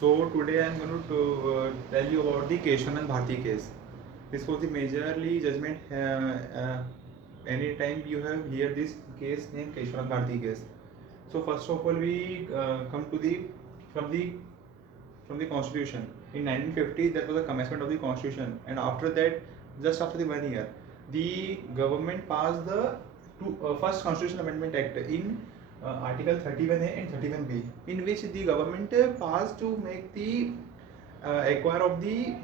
So today I am going to tell you about the Kesavananda Bharati case. This was the majorly judgment. Anytime you have hear this case named Kesavananda Bharati case. So first of all, we come to the from the from the Constitution. In 1950, that was the commencement of the Constitution, and after that, just after the 1 year, the government passed the first Constitutional Amendment Act in Article 31A and 31B, in which the government passed to make the acquire of the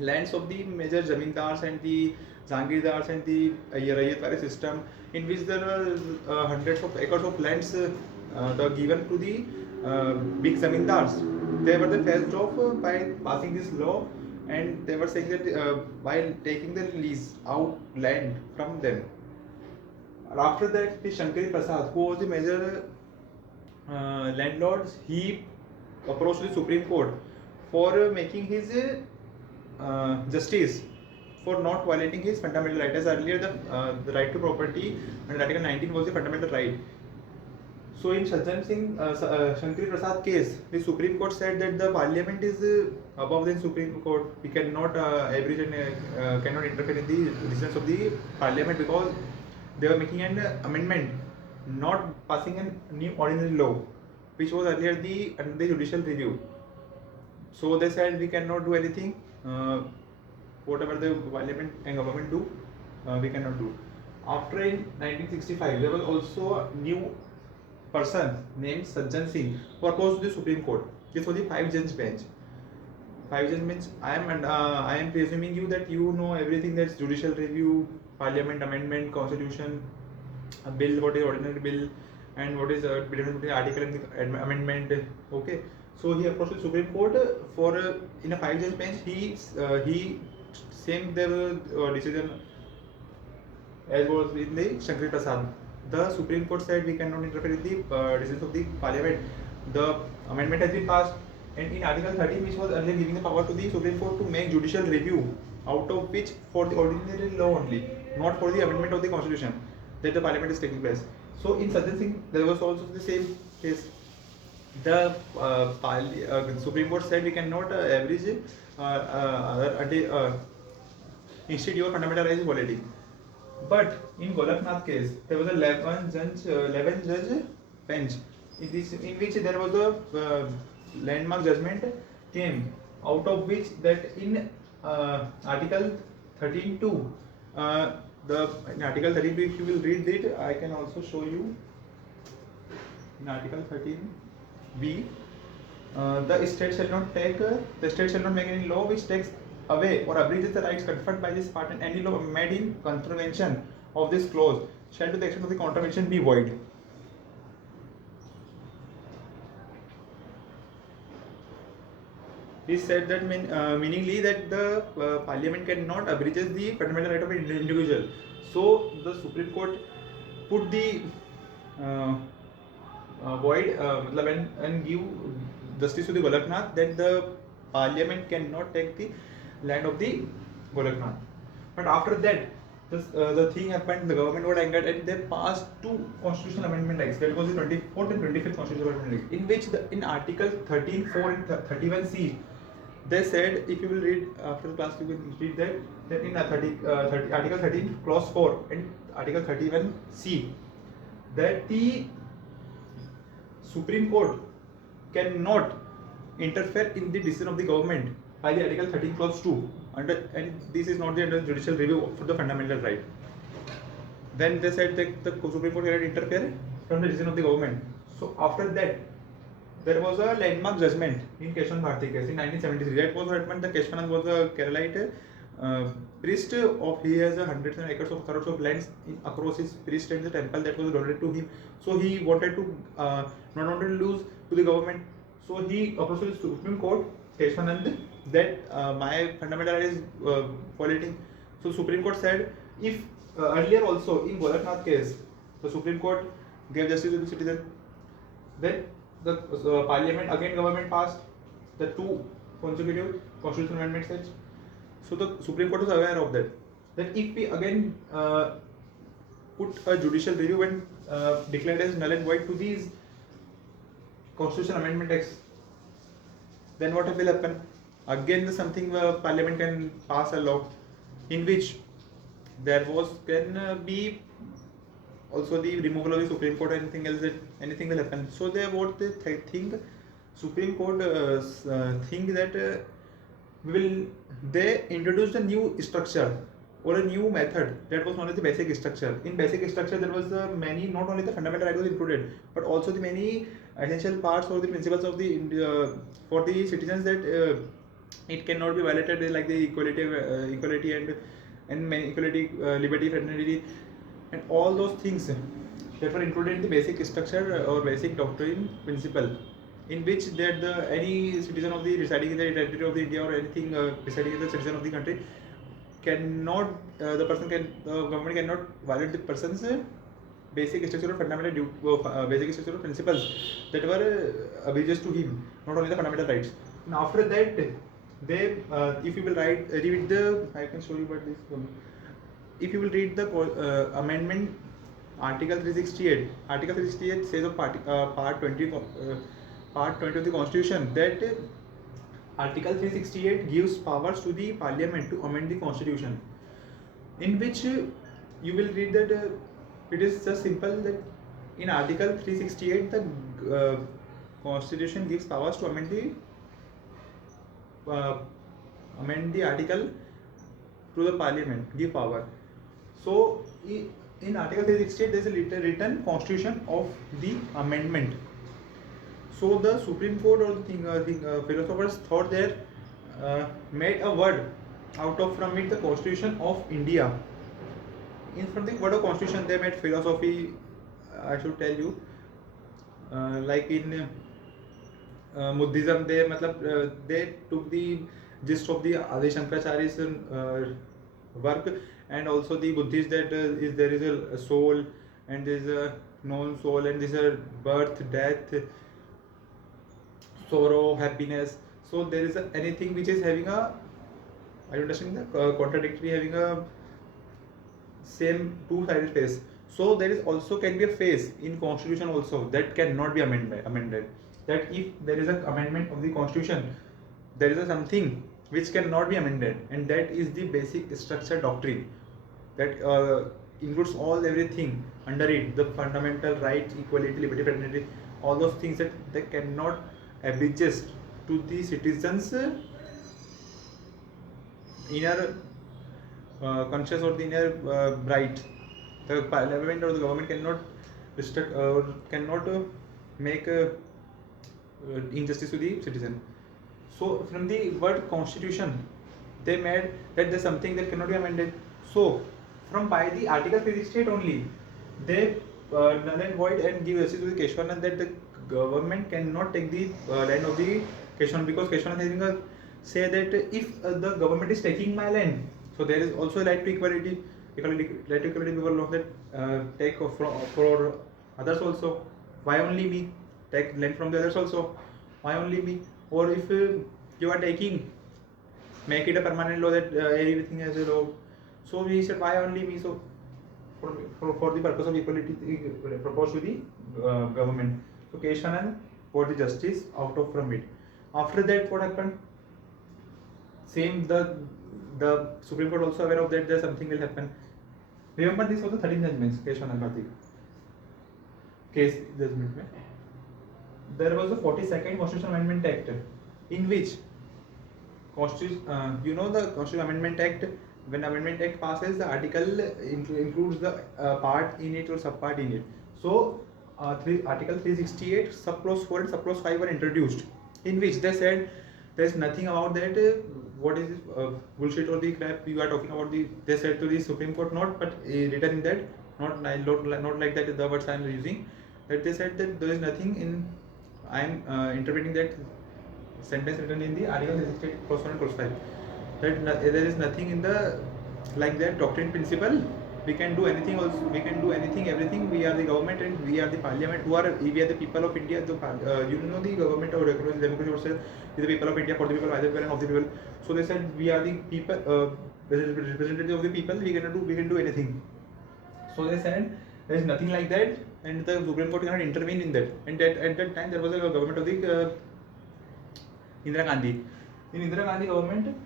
lands of the major zamindars and the zangirdars and the Raiyatwari system, in which there were hundreds of acres of lands given to the big zamindars. They were the faced off by passing this law, and they were saying that while taking the lease out land from them. After that, the Shankari Prasad, who was the major landlord, he approached the Supreme Court for making his justice, for not violating his fundamental right. As earlier, the right to property under Article 19 was the fundamental right. So in Sajjan Singh Shankari Prasad case, the Supreme Court said that the Parliament is above the Supreme Court. We cannot abridge and cannot interfere in the decisions of the Parliament, because they were making an amendment, not passing a new ordinary law, which was earlier under the judicial review. So they said we cannot do anything. Whatever the Parliament and government do, we cannot do. After in 1965, there was also a new person named Sajjan Singh who opposed to the Supreme Court. This was the 5-judge bench. 5-judge bench. I am presuming you that you know everything, that's judicial review, Parliament amendment, Constitution, a bill, what is ordinary bill, and what is difference between article and the amendment. Okay. So he approached the Supreme Court for in a 5-judge bench. He same the decision as was in the Shankari Prasad. The Supreme Court said we cannot interfere in the decisions of the Parliament. The amendment has been passed, and in Article 13, which was earlier giving the power to the Supreme Court to make judicial review, out of which for the ordinary law only, not for the amendment of the Constitution, that the Parliament is taking place. So in Sajjan Singh, there was also the same case. The Supreme Court said we cannot average institute of fundamental rights violating. But in Golaknath case, there was a 11-judge bench, in which there was a landmark judgment came, out of which that in Article 13(2), in Article 13, if you will read it, I can also show you. In Article 13(b), the state shall not make any law which takes away or abridges the rights conferred by this part, and any law made in contravention of this clause shall, to the extent of the contravention, be void. He said that meaningly that the Parliament cannot abridge the fundamental right of an individual. So the Supreme Court put the void and give justice to the Golaknath, that the Parliament cannot take the land of the Golaknath. But after that, the thing happened, the government got angered, and they passed 2 constitutional amendment acts. That was the 24th and 25th constitutional amendment act, in which in Article 13(4) and 31C, they said, if you will read after the class, you will read that in Article 13 clause 4 and Article 31C, that the Supreme Court cannot interfere in the decision of the government by the Article 13 clause 2, and this is not the under judicial review for the fundamental right. Then they said that the Supreme Court cannot interfere from the decision of the government. So after that, there was a landmark judgment in Kesavananda Bharati case in 1973. That was what the Kesavananda was a Keralite priest of, he has hundreds and acres of crores of lands across his priest and the temple that was donated to him. So he wanted to not wanted to lose to the government. So he approached the Supreme Court, Kesavananda, that my fundamental right is violating. So Supreme Court said, if earlier also in Golaknath case, the Supreme Court gave justice to the citizen, then the Parliament, again government passed the 2 consecutive constitutional amendments. So the Supreme Court was aware of that. That if we again put a judicial review and declared as null and void to these constitutional amendment acts, then what will happen? Again, the something Parliament can pass a law in which there was can be also the removal of the Supreme Court or anything else, that anything will happen. So they what they think Supreme Court think that will they introduced a new structure or a new method that was known as the basic structure. In basic structure, there was many, not only the fundamental right was included, but also the many essential parts or the principles of the for the citizens that it cannot be violated, like the equality and equality, liberty, fraternity, and all those things that were included in the basic structure or basic doctrine principle, in which that any citizen of the residing in the territory of the India or anything residing as the citizen of the country cannot the government cannot violate the person's basic structural fundamental basic structural principles that were obvious to him, not only the fundamental rights. And after that, they if you will read the, I can show you about this. If you will read the amendment Article 368, Article 368 says of part 20 of the Constitution that Article 368 gives powers to the Parliament to amend the Constitution, in which you will read that it is just simple that in Article 368 the Constitution gives powers to amend the article to the Parliament, give power. So in Article 368 there is a written Constitution of the amendment. So the Supreme Court or the philosophers thought there made a word out of from it the Constitution of India. In from the word of Constitution they made philosophy. I should tell you, like in Buddhism, they took the gist of the Adi Shankaracharya's work, and also the Buddhist that there is a soul and there is a known soul and there is a birth, death, sorrow, happiness. So there is anything which is having a, I don't understand the contradictory, having a same two-sided face. So there is also can be a phase in Constitution also that cannot be amended. That if there is an amendment of the Constitution, there is something which cannot be amended, and that is the basic structure doctrine that includes everything under it, the fundamental rights, equality, liberty, fraternity, all those things that they cannot adjust to the citizens' inner conscious or the inner right. The Parliament or the government cannot restrict or cannot make injustice to the citizen. So from the word Constitution, they made that there's something that cannot be amended. So from by the Article 368 only, they null and void and give justice to the Kesavananda that the government cannot take the land of the Kesavananda, because Kesavananda having a say that if the government is taking my land, so there is also a right to equality, right to equality people know that take for others also. Why only me? Take land from the others also. Why only me? Or if you are taking, make it a permanent law that everything has a law. So he said, why only me? So for the purpose of equality, proposed to the government. So Kesavananda got the justice out of from it. After that, what happened? Same the Supreme Court also aware of that there something will happen. Remember this was the 13 judgments, Kesavananda Bharati case judgment. There was the 42nd Constitutional Amendment Act, in which you know the Constitutional Amendment Act, when Amendment Act passes, the article includes the part in it or subpart in it. So Article 368 subclause 4 and subclause 5 were introduced, in which they said there is nothing about that what is this bullshit or the crap you are talking about. They said to the Supreme Court, not but written in that, not like that the words I am using, that they said that there is nothing in, I am interpreting that sentence written in the Article 368 clause 1 and clause 5, that there is nothing in the like that doctrine principle. We can do anything also, we can do anything, everything. We are the government and we are the Parliament, we are the people of India. The the government or democracy yourself is the people of India, for the people, by the people and of the people. So they said we are the people, representative of the people, we can do anything. So they said there is nothing like that, and the Supreme Court cannot intervene in that. And that at that time there was a government of the Indira Gandhi. In Indira Gandhi government,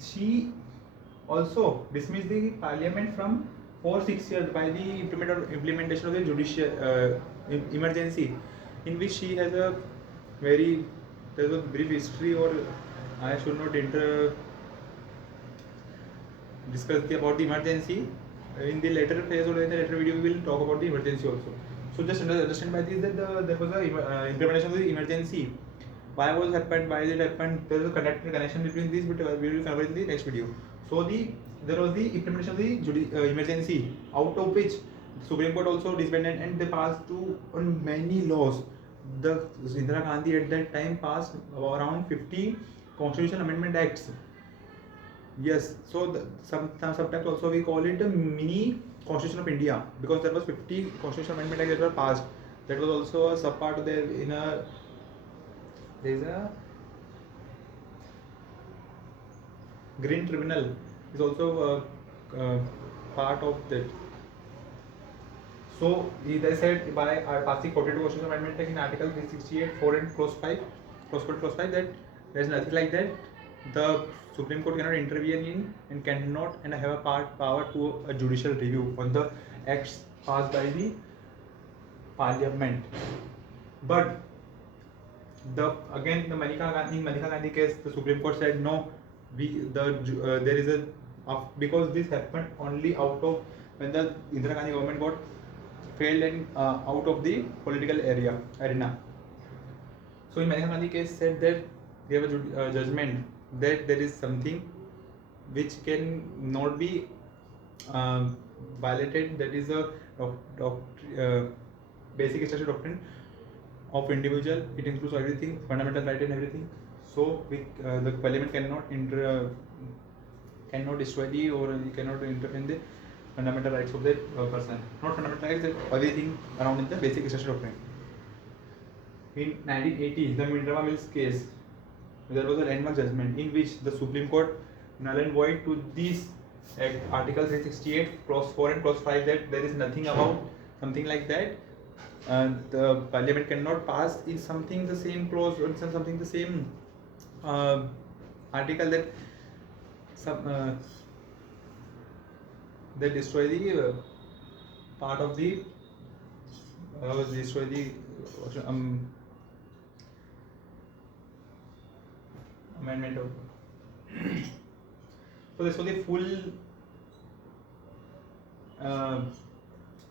she also dismissed the parliament from 4 6 years by the implementation of the judicial emergency, in which she has a very, there's a brief history, or I should not discuss about the emergency. In the later phase or in the later video, we will talk about the emergency also. So just understand by this that there was a implementation of the emergency. Why was happened? Why did it happen? There is a connected connection between these, but we will cover in the next video. So there was the implementation of the emergency, out of which Supreme Court also disbanded, and they passed on many laws. The Indira Gandhi at that time passed around 50 constitutional amendment acts. Yes, so sometimes also we call it a mini Constitution of India, because there was 50 constitutional amendment acts that were passed. That was also a sub part there. There is a Green Tribunal is also a part of that. So they said by passing 42 constitutional amendment in Article 368 4 and clause 5 that there is nothing like that. The Supreme Court cannot intervene in and cannot and have a power to a judicial review on the acts passed by the Parliament. But the Maneka Gandhi case, the Supreme Court said no. There is a because this happened only out of when the Indira Gandhi government got failed and out of the political arena. So in Maneka Gandhi case said that they have a judgment that there is something which can not be violated. That is a basic structure doctrine of individual. It includes everything, fundamental right and everything. So the Parliament cannot destroy the, or cannot interfere in the fundamental rights of the person. Not fundamental rights, everything around in the basic structure doctrine. In 1980, the Mindrama Mills case, there was a landmark judgment in which the Supreme Court null and void to these Article 368, clause 4 and clause 5 that there is nothing about something like that. The Parliament cannot pass in something the same clause or something the same article that destroy the part of the destroy the amendment of. So this was the full.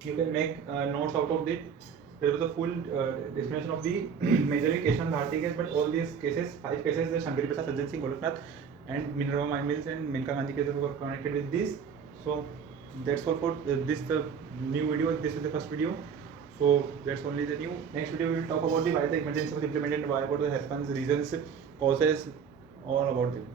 You can make notes out of it. There was a full explanation of the majorly Kesavananda Bharati case, but all these cases, 5 cases, the Shankari Prasad, Sajjan Singh Goloknath, and Minerva Mills and Maneka Gandhi cases were connected with this. So that's all for this the new video. This is the first video. So that's only the new. Next video we will talk about why the emergency was implemented, why about the happens, reasons, causes, all about them.